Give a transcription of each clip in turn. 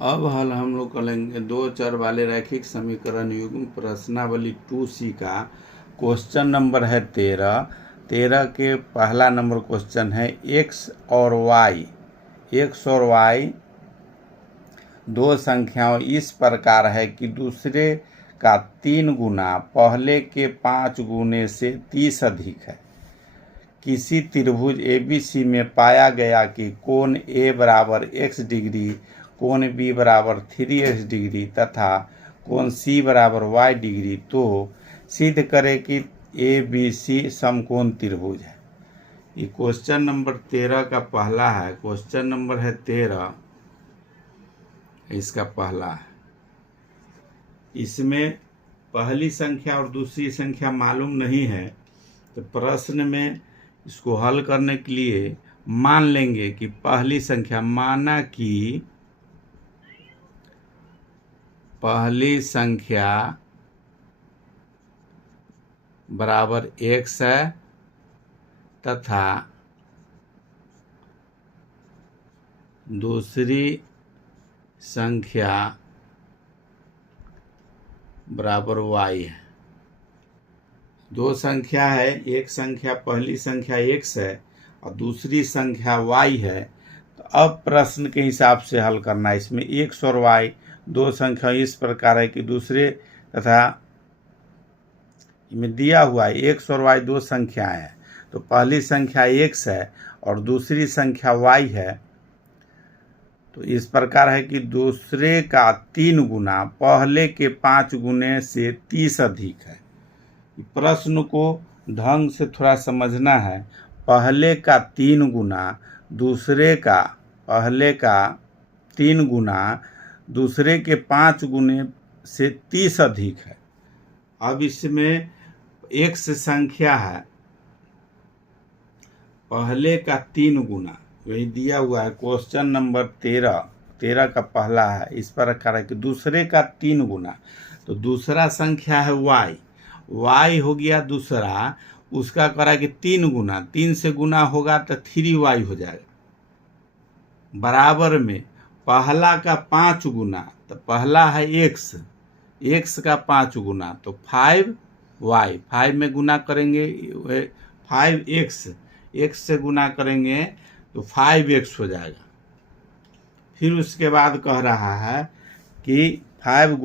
अब हल हम लोग करेंगे दो चर वाले रैखिक समीकरण युग्म प्रश्नावली 2C का क्वेश्चन नंबर है 13 के पहला नंबर क्वेश्चन है x और y दो संख्याओं इस प्रकार है कि दूसरे का 3 गुना पहले के 5 गुने से 30 अधिक है। किसी त्रिभुज ABC में पाया गया कि कोण A बराबर x डिग्री, कोण B बराबर 3x डिग्री तथा कोण C बराबर y डिग्री, तो सिद्ध करें कि ABC समकोण त्रिभुज है। ये क्वेश्चन नंबर 13 का पहला है। क्वेश्चन नंबर है 13, इसका पहला है। इसमें पहली संख्या और दूसरी संख्या मालूम नहीं है, तो प्रश्न में इसको हल करने के लिए मान लेंगे कि पहली संख्या, माना कि पहली संख्या बराबर x है तथा दूसरी संख्या बराबर y है। दो संख्या है, एक संख्या पहली संख्या x है और दूसरी संख्या y है। तो अब प्रश्न के हिसाब से हल करना है। इसमें x और y दो संख्या इस प्रकार है कि दूसरे तथा में दिया हुआ है x और y दो संख्याएं हैं। तो पहली संख्या x है और दूसरी संख्या y है। तो इस प्रकार है कि दूसरे का 3 गुना पहले के 5 गुने से 30 अधिक है। प्रश्न को ढंग से थोड़ा समझना है। पहले का 3 गुना दूसरे का, पहले का 3 गुना दूसरे के 5 गुने से 30 अधिक है। अब इसमें x संख्या है, पहले का 3 गुना, वही दिया हुआ है क्वेश्चन नंबर 13 का पहला है। इस प्रकार है कि दूसरे का 3 गुना, तो दूसरा संख्या है y हो गया दूसरा, उसका करा कि 3 गुना, 3 से गुना होगा तो 3y हो जाएगा। बराबर में पहला का 5 गुना, तो पहला है x का 5 गुना तो 5y, 5 में गुना करेंगे 5x, x से गुना करेंगे तो 5x हो जाएगा। फिर उसके बाद कह रहा है कि 5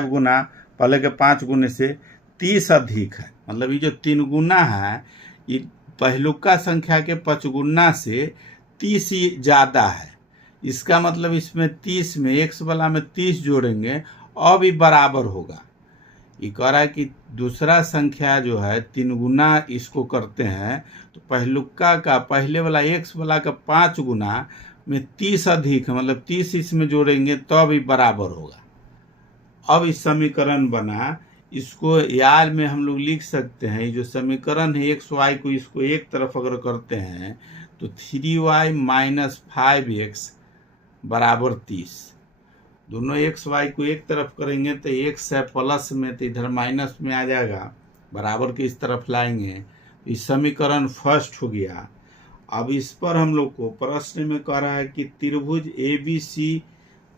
गुना पहले के 5 गुने से 30 अधिक है। मतलब ये जो 3 गुना है ये पहलुका संख्या के 5 गुना से 30 ही ज़्यादा है। इसका मतलब इसमें 30 में x वाला में 30 जोड़ेंगे अब ही बराबर होगा। ये कह रहा है कि दूसरा संख्या जो है 3 गुना इसको करते हैं तो पहलुका का पहले वाला x वाला का 5 गुना में 30 अधिक है, मतलब 30 इसमें जोड़ेंगे तब ही बराबर होगा। अब इस समीकरण बना, इसको याद में हम लोग लिख सकते हैं। जो समीकरण है x y को इसको एक तरफ अगर करते हैं तो 3y माइनस 5x बराबर 30। दोनों x y को एक तरफ करेंगे तो x है प्लस में, तो इधर माइनस में आ जाएगा, बराबर के इस तरफ लाएंगे। इस समीकरण फर्स्ट हो गया। अब इस पर हम लोग को प्रश्न में कह रहा है कि त्रिभुज ABC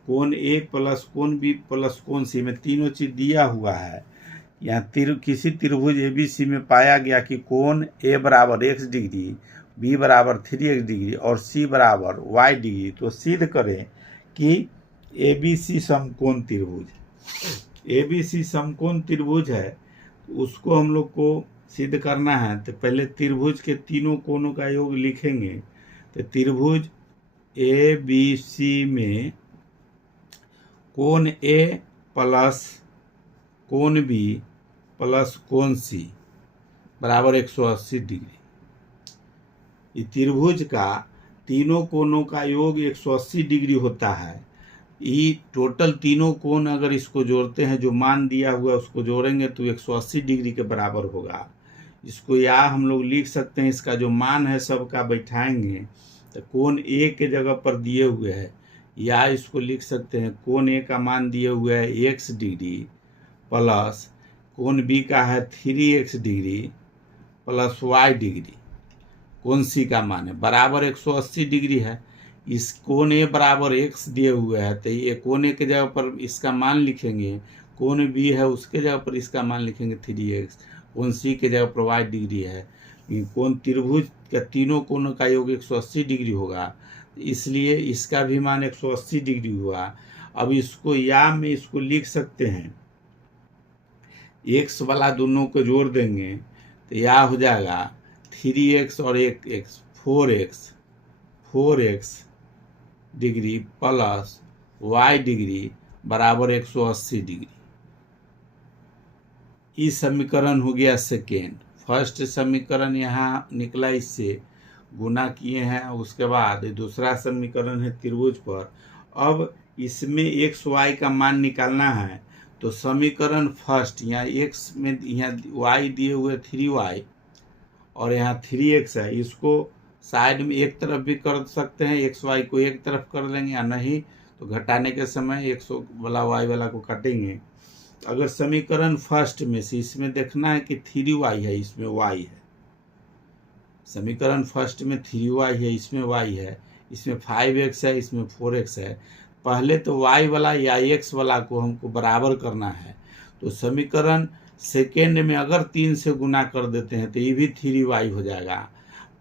कोण A प्लस कोण B प्लस कोण C में तीनों चीज दिया हुआ है। यहाँ किसी त्रिभुज ABC में पाया गया कि कोण A बराबर x डिग्री, B बराबर 3x डिग्री और C बराबर y डिग्री, तो सिद्ध करें कि ABC समकोण त्रिभुज। ABC समकोण त्रिभुज है, उसको हम लोग को सिद्ध करना है। तो पहले त्रिभुज के तीनों कोणों का योग लिखेंगे। तो त्रिभुज ABC में कोण A प्लस कोण B प्लस कोण C बराबर 180 डिग्री। ये त्रिभुज का तीनों कोणों का योग 180 डिग्री होता है। ये टोटल तीनों कोण अगर इसको जोड़ते हैं, जो मान दिया हुआ है उसको जोड़ेंगे तो 180 डिग्री के बराबर होगा। इसको या हम लोग लिख सकते हैं, इसका जो मान है सबका बैठाएंगे तो कोण A के जगह पर दिए हुए है, या इसको लिख सकते हैं कोण A का मान दिए हुए है x डिग्री प्लस कोण B का है 3x degree plus y degree, कोण C का मान है बराबर 180 डिग्री है। इस कोण ए बराबर x दिए हुए है, तो ये कोण ए के जगह पर इसका मान लिखेंगे, कोण बी है उसके जगह पर इसका मान लिखेंगे 3x, कोण सी के जगह पर y डिग्री है। कोण त्रिभुज का तीनों कोणों का योग 180 डिग्री होगा, इसलिए इसका भी मान 180 डिग्री हुआ। अब इसको या में इसको लिख सकते हैं, x वाला दोनों को जोड़ देंगे तो या हो जाएगा 3x और 1x 4x degree plus y degree बराबर 180 डिग्री। ये समीकरण हो गया सेकेंड। फर्स्ट समीकरण यहाँ निकला, इससे गुना किए हैं, उसके बाद दूसरा समीकरण है त्रिभुज पर। अब इसमें x y का मान निकालना है, तो समीकरण फर्स्ट यहाँ x में यहाँ y दिए हुए 3y और यहाँ 3x है, इसको साइड में एक तरफ भी कर सकते हैं, एक्स वाई को एक तरफ कर लेंगे, या नहीं तो घटाने के समय 100 वाला y वाला को काटेंगे। अगर समीकरण फर्स्ट में से इसमें देखना है कि 3y है, इसमें y है, समीकरण फर्स्ट में 3y है, इसमें y है, इसमें 5x है, इसमें 4x है। पहले तो y वाला या x वाला को हमको बराबर करना है, तो समीकरण सेकेंड में अगर 3 से गुना कर देते हैं तो ये भी 3y हो जाएगा,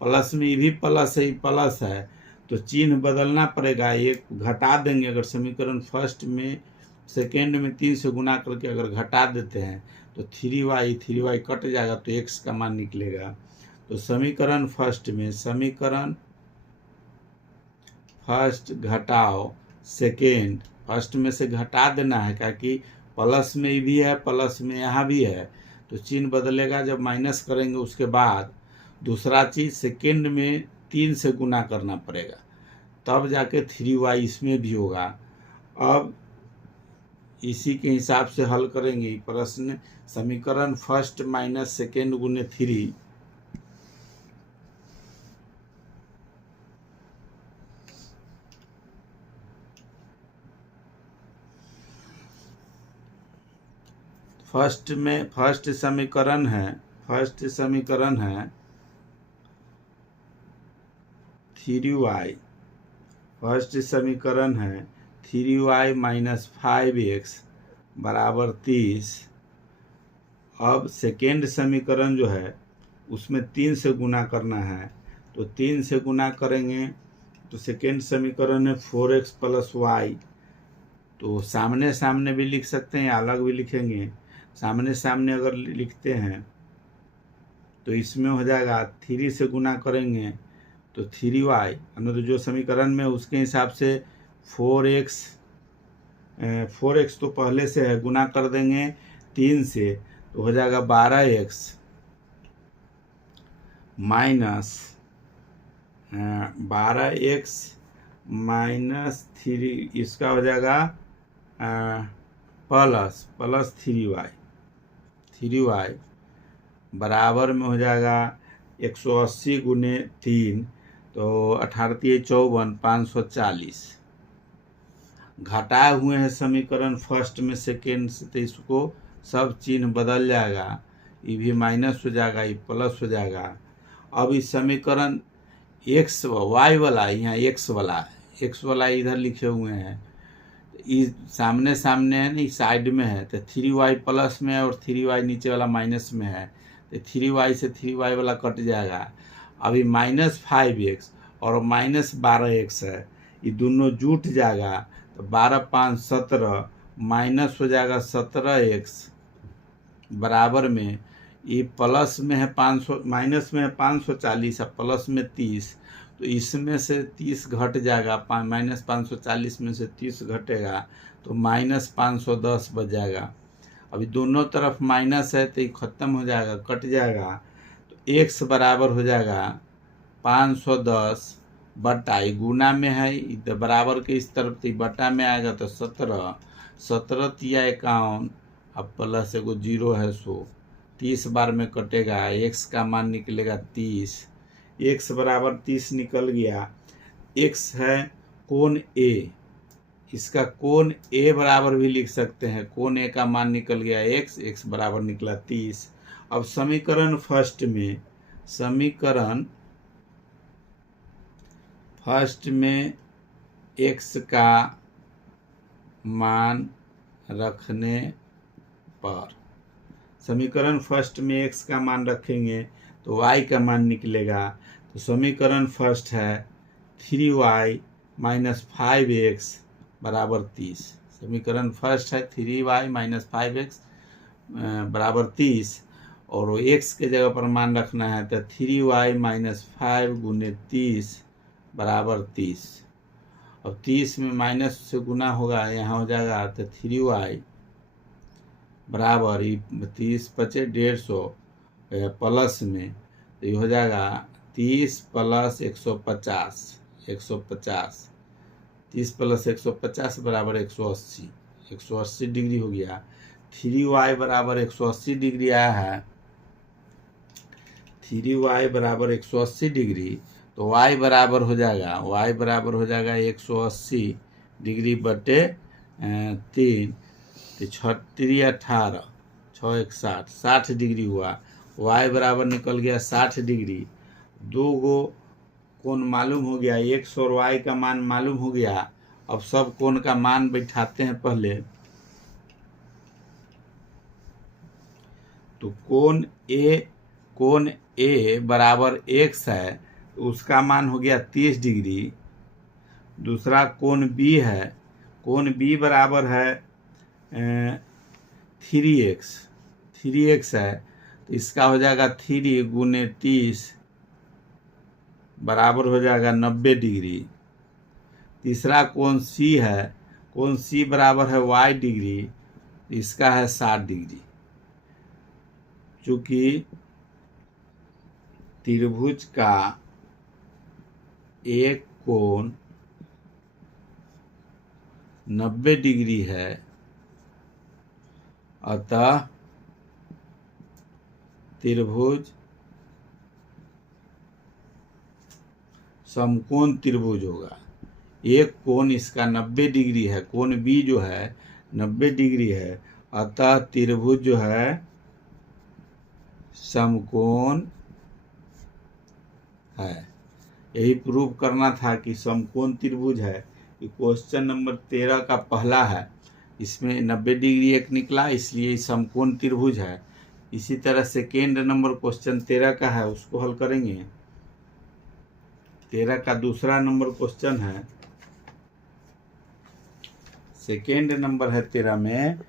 प्लस में ये भी प्लस है, ये प्लस है, तो चिन्ह बदलना पड़ेगा, एक घटा देंगे। अगर समीकरण फर्स्ट में सेकेंड में 3 से गुना करके अगर घटा देते हैं तो 3y कट जाएगा, तो x का मान निकलेगा। तो समीकरण फर्स्ट में समीकरण फर्स्ट घटाओ सेकेंड, फर्स्ट में से घटा देना है, क्योंकि प्लस में भी है, प्लस में यहाँ भी है, तो चिन्ह बदलेगा। जब माइनस करेंगे उसके बाद दूसरा चीज़ सेकेंड में 3 से गुना करना पड़ेगा, तब जाके 3y इसमें भी होगा। अब इसी के हिसाब से हल करेंगे प्रश्न। समीकरण फर्स्ट माइनस सेकेंड गुने 3, फर्स्ट समीकरण है 3y, फर्स्ट समीकरण है 3y माइनस 5x बराबर 30। अब सेकेंड समीकरण जो है उसमें 3 से गुना करना है, तो 3 से गुना करेंगे तो सेकेंड समीकरण है 4x प्लस y, तो सामने सामने भी लिख सकते हैं, अलग भी लिखेंगे। सामने सामने अगर लिखते हैं तो इसमें हो जाएगा 3 से गुना करेंगे तो 3y, तो जो समीकरण में उसके हिसाब से 4x तो पहले से है, गुना कर देंगे 3 से तो हो जाएगा 12x माइनस 3, इसका हो जाएगा प्लस 3y बराबर में हो जाएगा 180 गुने 3, तो 18 54 540। घटाए हुए हैं समीकरण फर्स्ट में सेकेंड से, तो इसको सब चिन्ह बदल जाएगा, ये भी माइनस हो जाएगा, ये प्लस हो जाएगा। अब इस समीकरण x y वाला, यहाँ x वाला इधर लिखे हुए हैं, इस सामने सामने है, नहीं साइड में है, तो 3y प्लस में है और 3y नीचे वाला माइनस में है, तो 3y से 3y वाला कट जाएगा। अभी माइनस 5x और माइनस 12x है, ये दोनों जुट जाएगा, तो 12 5 17 माइनस हो जाएगा 17x बराबर में, ये प्लस में है 500, माइनस में है 540 और प्लस में 30, तो इसमें से 30 घट जाएगा, माइनस 540 में से 30 घटेगा तो माइनस 510 बच जाएगा। अभी दोनों तरफ माइनस है तो ये ख़त्म हो जाएगा, कट जाएगा, तो x बराबर हो जाएगा 510 बटा, ये गुना में है तो बराबर के इस तरफ तो बटा में आएगा, तो 17 तिया 51, अब प्लस एगो 0 है 100, 30 बार में कटेगा, x का मान निकलेगा 30, x बराबर 30 निकल गया। x है कोण a, इसका कोण a बराबर भी लिख सकते हैं, कोण a का मान निकल गया x बराबर निकला 30। अब समीकरण फर्स्ट में x का मान रखने पर, समीकरण फर्स्ट में x का मान रखेंगे तो y का मान निकलेगा। तो समीकरण फर्स्ट है 3y माइनस 5x बराबर 30। समीकरण फर्स्ट है 3y माइनस 5x बराबर 30, और वो x के जगह पर मान रखना है तो 3y माइनस 5 गुने 30 बराबर 30। अब 30 में माइनस से गुना होगा, यहाँ हो जाएगा तो 3y बराबर 30 बचे 150 प्लस में, तो ये हो जाएगा 30 प्लस 150 150, 30 प्लस 150 बराबर 180, 180 डिग्री हो गया। 3y बराबर 180 डिग्री आया है, 3y बराबर 180 डिग्री, तो y बराबर हो जाएगा 180 डिग्री बटे 3, तो 6 3 18, 6 1 60, 60 डिग्री हुआ। y बराबर निकल गया 60 डिग्री। दो गो कोण मालूम हो गया, x और y का मान मालूम हो गया। अब सब कोण का मान बैठाते हैं पहले। तो कोण A बराबर x है, उसका मान हो गया 30 डिग्री। दूसरा कोण B है, कोण B बराबर है 3x है, तो इसका हो जाएगा 3 गुने 30 बराबर हो जाएगा 90 डिग्री। तीसरा कोण C है, कोण C बराबर है y डिग्री, इसका है 60 डिग्री। चूंकि त्रिभुज का एक कोण 90 डिग्री है, अतः त्रिभुज समकोण त्रिभुज होगा। एक कोण इसका 90 डिग्री है, कोण B जो है 90 डिग्री है, अतः त्रिभुज जो है समकोण है। यही प्रूव करना था कि समकोण त्रिभुज है। ये क्वेश्चन नंबर 13 का पहला है, इसमें 90 डिग्री एक निकला, इसलिए समकोण त्रिभुज है। इसी तरह सेकेंड नंबर क्वेश्चन 13 का है, उसको हल करेंगे। 13 का दूसरा नंबर क्वेश्चन है, सेकेंड नंबर है 13 में।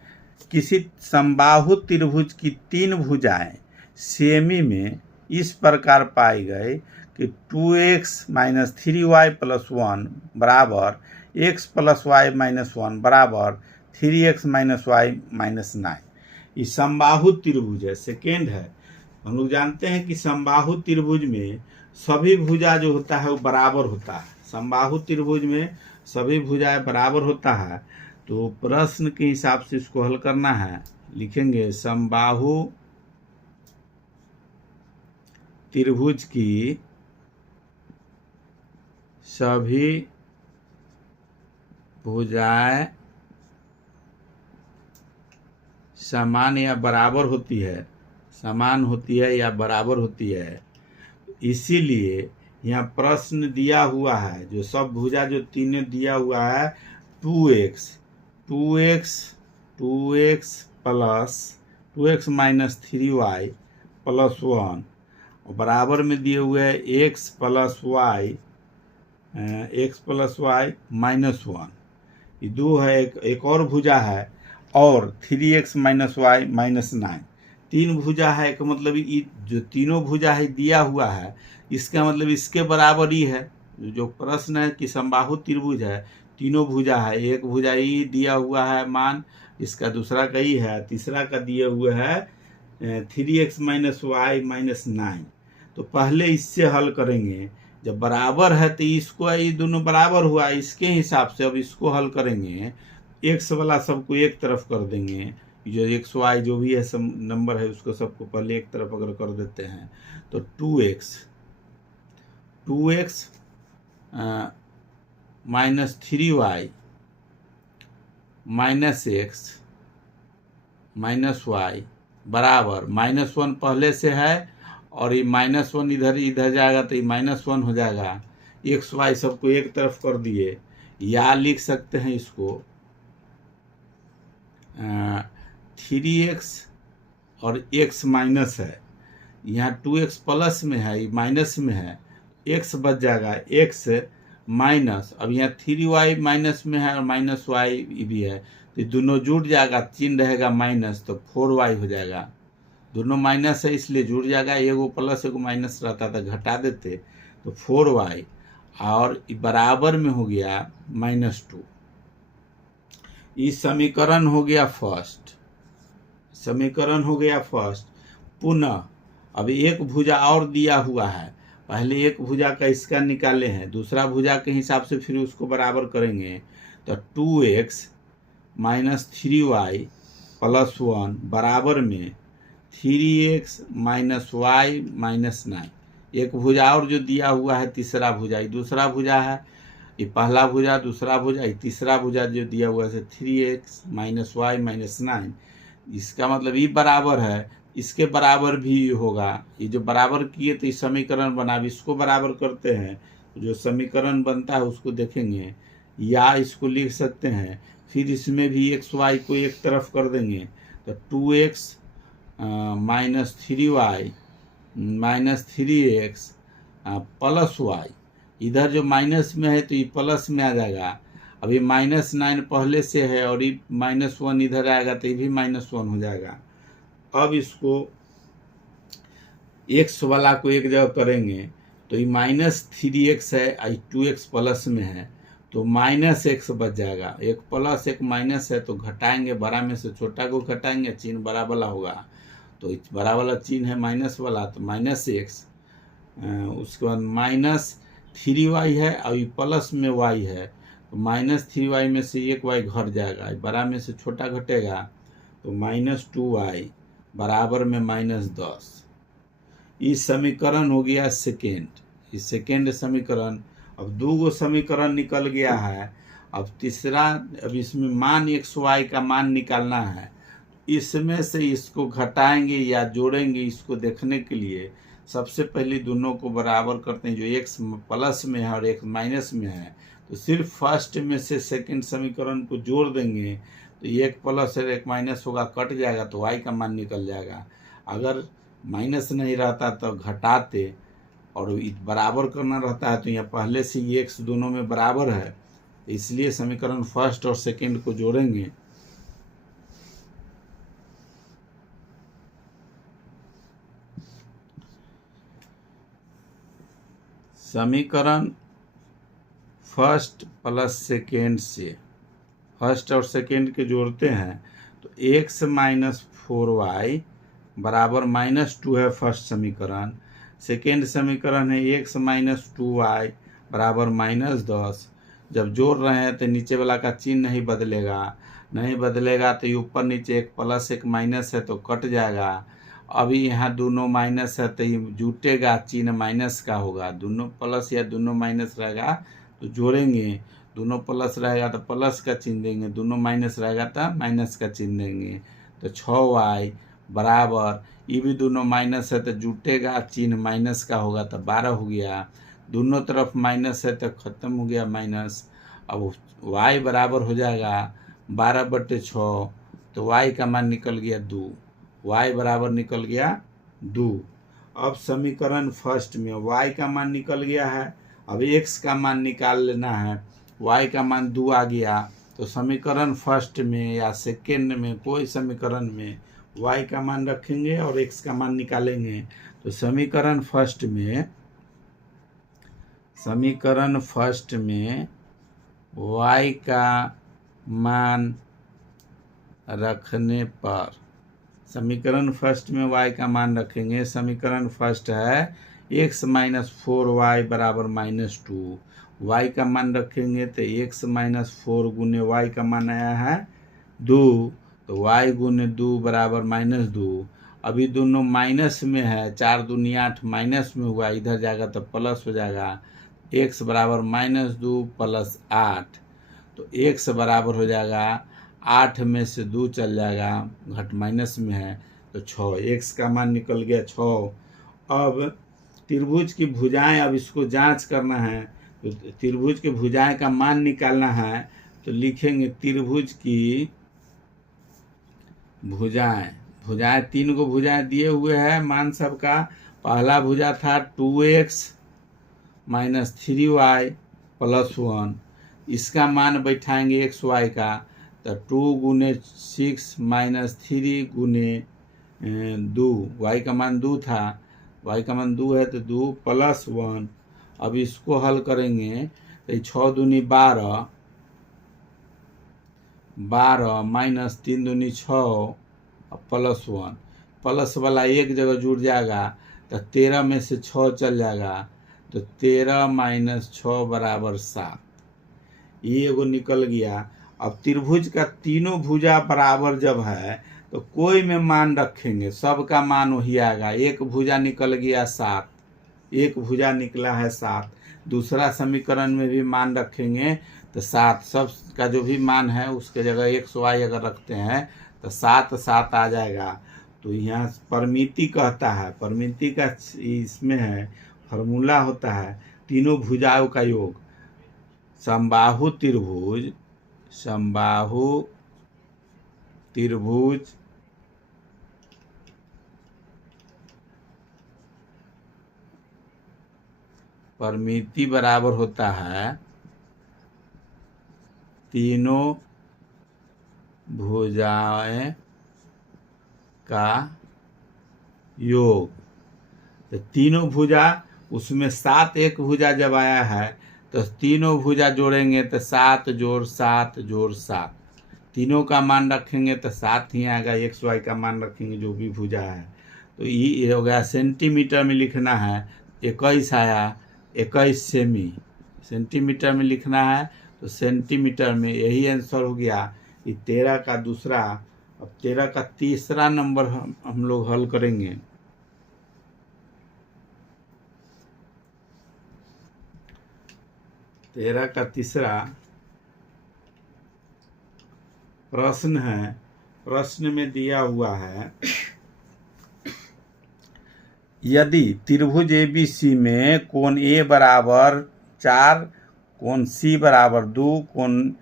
किसी समबाहु त्रिभुज की 3 भुजाएं सेमी में इस प्रकार पाई गई कि 2x माइनस 3y प्लस 1 बराबर x प्लस y माइनस 1 बराबर 3x माइनस y माइनस 9। ये समबाहु त्रिभुज है, सेकेंड है। हम लोग जानते हैं कि समबाहु त्रिभुज में सभी भुजा जो होता है वो बराबर होता है। समबाहु त्रिभुज में सभी भुजाएं बराबर होता है। तो प्रश्न के हिसाब से इसको हल करना है। लिखेंगे समबाहु त्रिभुज की सभी भुजाएं समान या बराबर होती है, समान होती है या बराबर होती है। इसीलिए यहाँ प्रश्न दिया हुआ है, जो सब भुजा जो तीनों दिया हुआ है 2x plus 2x minus 3y plus 1 और बराबर में दिए हुए है x प्लस y माइनस 1। ये 2 है, एक और भुजा है, और 3x माइनस y माइनस 9। 3 भुजा है, एक मतलब जो तीनों भुजा है दिया हुआ है, इसका मतलब इसके बराबर ही है। जो प्रश्न है कि समबाहु त्रिभुज है, तीनों भुजा है, एक भुजा ही दिया हुआ है मान, इसका दूसरा का ही है, तीसरा का दिए हुए है 3x माइनस y माइनस 9। तो पहले इससे हल करेंगे। जब बराबर है तो इसको, ये दोनों बराबर हुआ, इसके हिसाब से अब इसको हल करेंगे। x वाला सबको एक तरफ कर देंगे, जो x y जो भी है सब नंबर है उसको सबको पहले एक तरफ अगर कर देते हैं तो 2x minus 3y minus x minus y बराबर -1 पहले से है, और ये -1 इधर जाएगा तो ये -1 हो जाएगा। x y सबको एक तरफ कर दिए, या लिख सकते हैं इसको 3x और x माइनस है, यहाँ 2x प्लस में है, ये माइनस में है, x बच जाएगा x माइनस, अब यहाँ 3y माइनस में है और माइनस y भी है, तो दोनों जुड़ जाएगा, चिन्ह रहेगा माइनस, तो 4y हो जाएगा। दोनों माइनस है इसलिए जुड़ जाएगा, एगो प्लस एगो माइनस रहता था घटा देते तो 4y, और बराबर में हो गया -2। इस समीकरण हो गया फर्स्ट, समीकरण हो गया फर्स्ट। पुनः अब एक भुजा और दिया हुआ है, पहले एक भुजा का इसका निकाले हैं, दूसरा भुजा के हिसाब से फिर उसको बराबर करेंगे, तो 2x माइनस 3y प्लस 1 बराबर में 3x माइनस y माइनस 9। एक भुजा और जो दिया हुआ है तीसरा भुजा, ये दूसरा भुजा है, ये पहला भुजा दूसरा भुजा, ये तीसरा भुजा जो दिया हुआ है 3x माइनस y माइनस 9। इसका मतलब ये बराबर है, इसके बराबर भी होगा। ये जो बराबर किए तो इस समीकरण बना, इसको बराबर करते हैं जो समीकरण बनता है उसको देखेंगे, या इसको लिख सकते हैं, फिर इसमें भी x y को एक तरफ कर देंगे, तो 2x minus 3y minus 3x plus y, इधर जो माइनस में है तो ये प्लस में आ जाएगा। अब ये -9 पहले से है और ये -1 इधर आएगा तो ये भी -1 हो जाएगा। अब इसको x वाला को एक जगह करेंगे तो ये -3x है, 2x प्लस में है तो -x बच जाएगा। एक प्लस एक माइनस है तो घटाएंगे, बड़ा में से छोटा को घटाएंगे, चिन्ह बड़ा वाला होगा, तो बड़ा वाला चिन्ह है माइनस वाला तो -x, उसके बाद -3y है और ये प्लस में y है तो -3y में से एक y घट जाएगा, बड़ा में से छोटा घटेगा तो -2y बराबर में -10। इस समीकरण हो गया सेकेंड, इस सेकेंड समीकरण। अब दो गो समीकरण निकल गया है, अब तीसरा, अब इसमें मान xy का मान निकालना है, इसमें से इसको घटाएंगे या जोड़ेंगे इसको देखने के लिए सबसे पहले दोनों को बराबर करते हैं, जो x प्लस में है और x माइनस में है तो सिर्फ फर्स्ट में से सेकंड समीकरण को जोड़ देंगे तो एक प्लस और एक माइनस होगा, कट जाएगा तो y का मान निकल जाएगा। अगर माइनस नहीं रहता तो घटाते और बराबर करना रहता है तो यहाँ पहले से ये x दोनों में बराबर है, इसलिए समीकरण फर्स्ट और सेकंड को जोड़ेंगे। समीकरण फर्स्ट प्लस सेकेंड से फर्स्ट और सेकेंड के जोड़ते हैं तो x माइनस 4y बराबर -2 है फर्स्ट समीकरण। सेकेंड समीकरण है x माइनस 2y बराबर -10। जब जोड़ रहे हैं तो नीचे वाला का चिन्ह नहीं बदलेगा, नहीं बदलेगा तो ये ऊपर नीचे एक प्लस एक माइनस है तो कट जाएगा। अभी यहाँ दोनों माइनस है तो ये जुटेगा, चिन्ह माइनस का होगा, दोनों प्लस या दोनों माइनस रहेगा तो जोड़ेंगे, दोनों प्लस रहेगा तो प्लस का चिन्ह देंगे, दोनों माइनस रहेगा तो माइनस का चिन्ह देंगे, तो 6y बराबर, ये भी दोनों माइनस है तो जुटेगा, चिन्ह माइनस का होगा तो 12 हो गया, दोनों तरफ माइनस है तो ख़त्म हो गया माइनस। अब y बराबर हो जाएगा 12/6 तो y का मान निकल गया 2, y बराबर निकल गया 2। अब समीकरण फर्स्ट में y का मान निकल गया है, अब x का मान निकाल लेना है, y का मान 2 आ गया तो समीकरण फर्स्ट में या सेकेंड में कोई समीकरण में y का मान रखेंगे और x का मान निकालेंगे। तो समीकरण फर्स्ट में y का मान रखने पर, समीकरण फर्स्ट में y का मान रखेंगे, समीकरण फर्स्ट है x माइनस 4y बराबर -2, y का मान रखेंगे तो x माइनस 4 गुने y का मान आया है 2 तो y गुने 2 बराबर -2। अभी दोनों माइनस में है, 4 दूनी 8 माइनस में हुआ, इधर जाएगा तो प्लस हो जाएगा, x बराबर -2 प्लस 8 तो x बराबर हो जाएगा 8 में से 2 चल जाएगा, घट माइनस में है तो 6, x का मान निकल गया 6। अब त्रिभुज की भुजाएं, अब इसको जांच करना है तो त्रिभुज के भुजाएं का मान निकालना है तो लिखेंगे त्रिभुज की भुजाएं 3 को भुजाएं दिए हुए हैं मान सबका। पहला भुजा था 2x माइनस 3y प्लस 1, इसका मान बैठाएंगे एक्स वाई का, तो 2 गुने 6 माइनस 3 गुने 2, y का मान 2 था, y का मान 2 है तो 2 प्लस 1। अब इसको हल करेंगे तो 6 दूनी 12 माइनस 3 दूनी 6 प्लस 1, प्लस वाला एक जगह जुड़ जाएगा तो 13 में से 6 चल जाएगा तो 13 माइनस 6 बराबर 7, ये एगो निकल गया। अब त्रिभुज का तीनों भुजा बराबर जब है तो कोई में मान रखेंगे, सबका मान वही आएगा। एक भुजा निकल गया 7, एक भुजा निकला है 7, दूसरा समीकरण में भी मान रखेंगे तो 7, सब का जो भी मान है उसके जगह एक्स वाई अगर रखते हैं तो 7 7 आ जाएगा। तो यहाँ परिमिति कहता है, परिमिति का इसमें है फार्मूला होता है तीनों भुजाओं का योग। समबाहु त्रिभुज परिमिति बराबर होता है तीनों भुजाएं का योग। तो तीनों भुजा उसमें 7 एक भुजा जब आया है तो तीनों भुजा जोड़ेंगे तो 7 जोड़ 7 जोड़ 7, तीनों का मान रखेंगे तो 7 ही आएगा। एक्स वाई का मान रखेंगे जो भी भुजा है तो ये हो गया। सेंटीमीटर में लिखना है 21 आया, 21 सेमी, सेंटीमीटर में लिखना है तो सेंटीमीटर में, यही आंसर हो गया। ये 13 का दूसरा, अब 13 का तीसरा नंबर हम लोग हल करेंगे। तेरह का तीसरा प्रश्न है, प्रश्न में दिया हुआ है यदि त्रिभुज ABC में कोण A बराबर 4, कोण C बराबर 2, कोण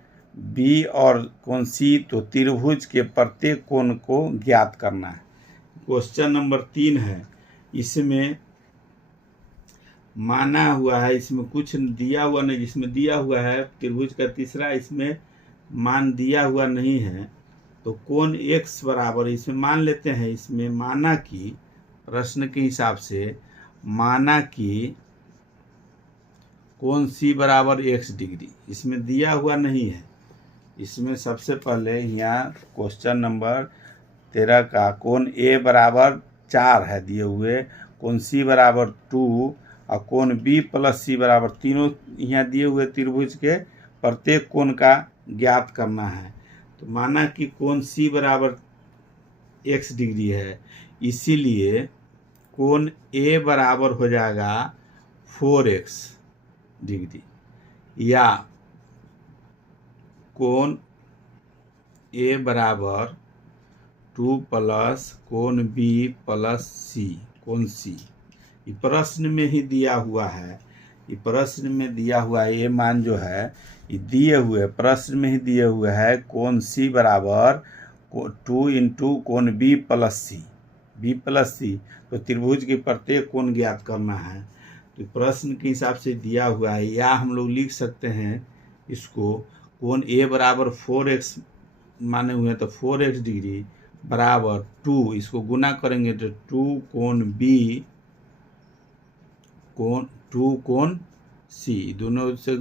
B और कोण C, तो त्रिभुज के प्रत्येक कोण को ज्ञात करना है। क्वेश्चन नंबर 3 है, इसमें माना हुआ है, इसमें कुछ दिया हुआ नहीं, जिसमें दिया हुआ है त्रिभुज का तीसरा, इसमें मान दिया हुआ नहीं है। तो कोण x बराबर, इसमें मान लेते हैं, इसमें माना कि प्रश्न के हिसाब से माना कि कोण C बराबर x डिग्री, इसमें दिया हुआ नहीं है। इसमें सबसे पहले यहाँ क्वेश्चन नंबर 13 का कोण A बराबर 4 है दिए हुए, कोण C बराबर 2 और कोण B प्लस C बराबर, तीनों यहाँ दिए हुए त्रिभुज के प्रत्येक कोण का ज्ञात करना है। तो माना कि कोण C बराबर x डिग्री है, इसीलिए कोण A बराबर हो जाएगा 4x डिग्री, या कोण A बराबर 2 प्लस कोण B प्लस C, कोण C। ये प्रश्न में ही दिया हुआ है, ये प्रश्न में दिया हुआ है, ये मान जो है ये दिए हुए प्रश्न में ही दिए हुए है। कोण C बराबर 2 इंटू कोण B प्लस C, तो त्रिभुज के प्रत्येक कोण ज्ञात करना है। तो प्रश्न के हिसाब से दिया हुआ है, या हम लोग लिख सकते हैं इसको, कोण A बराबर 4x माने हुए हैं तो 4x डिग्री बराबर 2, इसको गुना करेंगे तो 2 कोण B 2 कोण C, दोनों से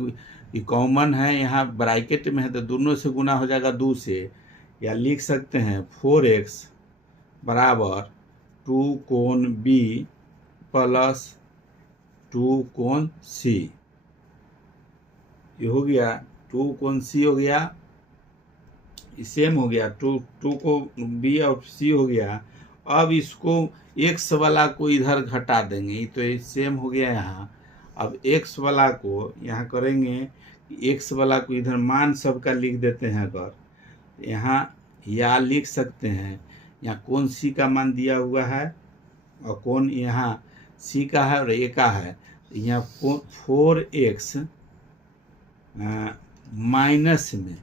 ये कॉमन है, यहाँ ब्रैकेट में है तो दोनों से गुना हो जाएगा 2 से, या लिख सकते हैं 4x बराबर 2 कोण B प्लस 2 कोण C, ये हो गया 2 कोण C हो गया, सेम हो गया, 2 को B और C हो गया। अब इसको x वाला को इधर घटा देंगे, तो ये सेम हो गया यहाँ। अब x वाला को यहाँ करेंगे, x वाला को इधर मान सबका लिख देते हैं। अगर यहाँ या लिख सकते हैं, यहाँ कोण C का मान दिया हुआ है और कोण यहाँ C का है और A का है, यहाँ 4x माइनस में।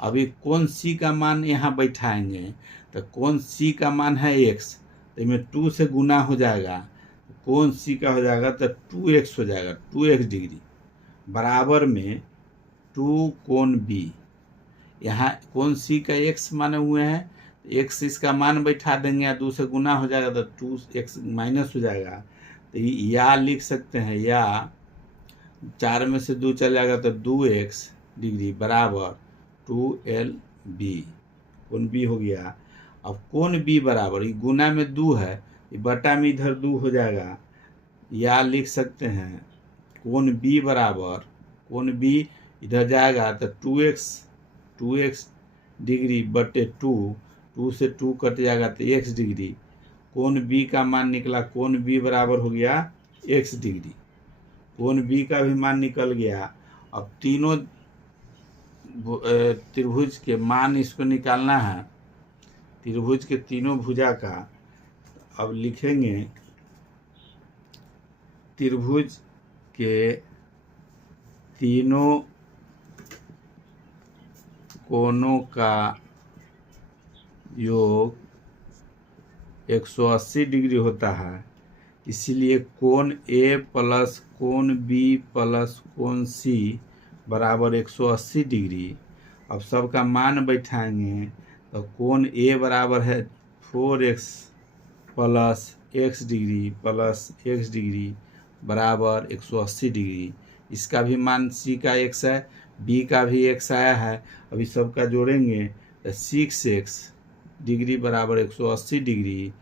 अभी कौन सी का मान यहाँ बैठाएंगे, तो कौन सी का मान है x, तो इसमें 2 से गुना हो जाएगा, कौन सी का हो जाएगा तो 2x हो जाएगा, 2x डिग्री बराबर में 2 कोण b। यहाँ कौन सी का x माने हुए हैं, x इसका मान बैठा देंगे या 2 से गुना हो जाएगा तो 2x माइनस हो जाएगा। तो या लिख सकते हैं, या 4 में से 2 चल जाएगा तो 2x डिग्री बराबर 2lb, कोण b हो गया। अब कोण b बराबर, ये गुना में 2 है, ये बटा में इधर 2 हो जाएगा, या लिख सकते हैं कोण b बराबर, कोण b इधर जाएगा तो 2x डिग्री बटे 2 से 2 कट जाएगा तो x डिग्री, कोण b का मान निकला, कोण b बराबर हो गया x डिग्री, कोण b का भी मान निकल गया। अब तीनों त्रिभुज के मान इसको निकालना है, त्रिभुज के तीनों भुजा का। अब लिखेंगे त्रिभुज के तीनों कोणों का योग 180 डिग्री होता है, इसलिए कोण A प्लस कोण B प्लस कोण C बराबर 180 डिग्री। अब सबका मान बैठाएंगे तो कोण A बराबर है 4x plus x degree plus x degree बराबर 180 डिग्री। इसका भी मान C का x है, B का भी x आया है। अभी सबका जोड़ेंगे तो 6x डिग्री बराबर 180 डिग्री,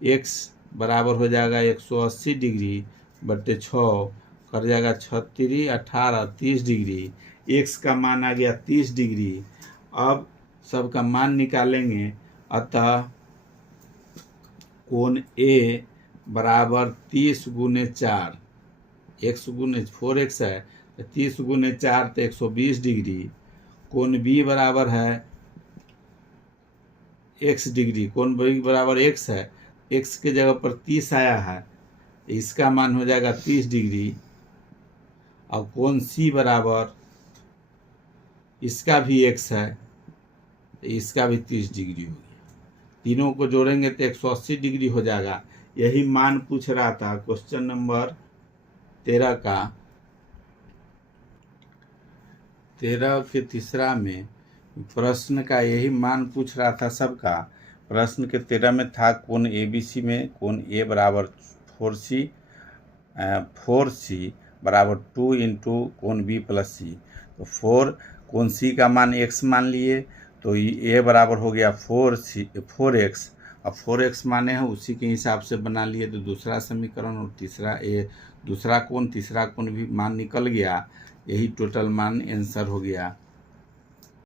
x बराबर हो जाएगा 180 डिग्री बटे 6, कर जाएगा 36 18 30 डिग्री, x का मान आ गया 30 डिग्री। अब सबका मान निकालेंगे, अतः कोण A बराबर 30 गुने 4, x गुने 4x है तो 30 गुने 4 तो 120 डिग्री, कोण B बराबर है x डिग्री, कोण B बराबर x है, x के जगह पर 30 आया है, इसका मान हो जाएगा 30 डिग्री। और कोण C बराबर, इसका भी x है, इसका भी 30 डिग्री हो गया। तीनों को जोड़ेंगे तो 180 डिग्री हो जाएगा। यही मान पूछ रहा था क्वेश्चन नंबर 13 का, 13 के तीसरा में प्रश्न का यही मान पूछ रहा था सबका। प्रश्न के 13 में था कोण ABC में कोण A बराबर 4C बराबर 2 इंटू कोण B प्लस C। तो 4 कोण C का मान x मान लिए, तो A बराबर हो गया 4x। अब 4x माने हैं उसी के हिसाब से बना लिए, तो दूसरा समीकरण और तीसरा कोण भी मान निकल गया। यही टोटल मान आंसर हो गया।